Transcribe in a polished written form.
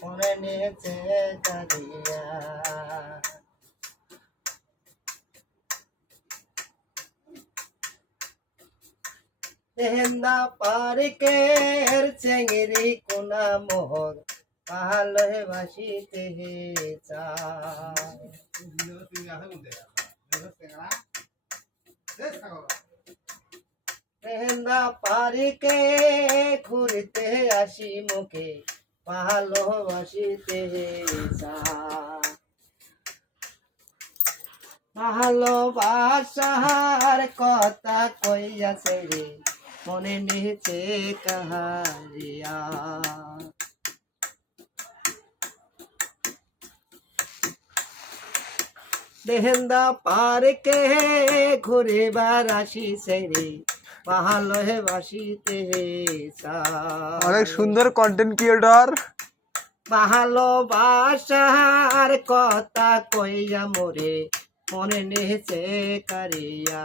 মনে নিয়েছে কারিয়া। তেহেন্দা পার্কের চেঙ্গিরি কোনা মোহর ভালোবাসিতে চায়। তেহেন্দা পার্কে ঘুরতে আসি মুখে ভালোবাসিতে চায়। ভালোবাসার কথা কইয়াছে রে মনে নিচে কাহারিয়া। দেহেন্দা পার্কে ঘুরিবার আসিছে রে ভালোবাসিতে চায়। অনেক সুন্দর কন্টেন্ট ক্রিয়েটর। ভালোবাসার কথা কইয়া মোরে মনে নিচে কারিয়া।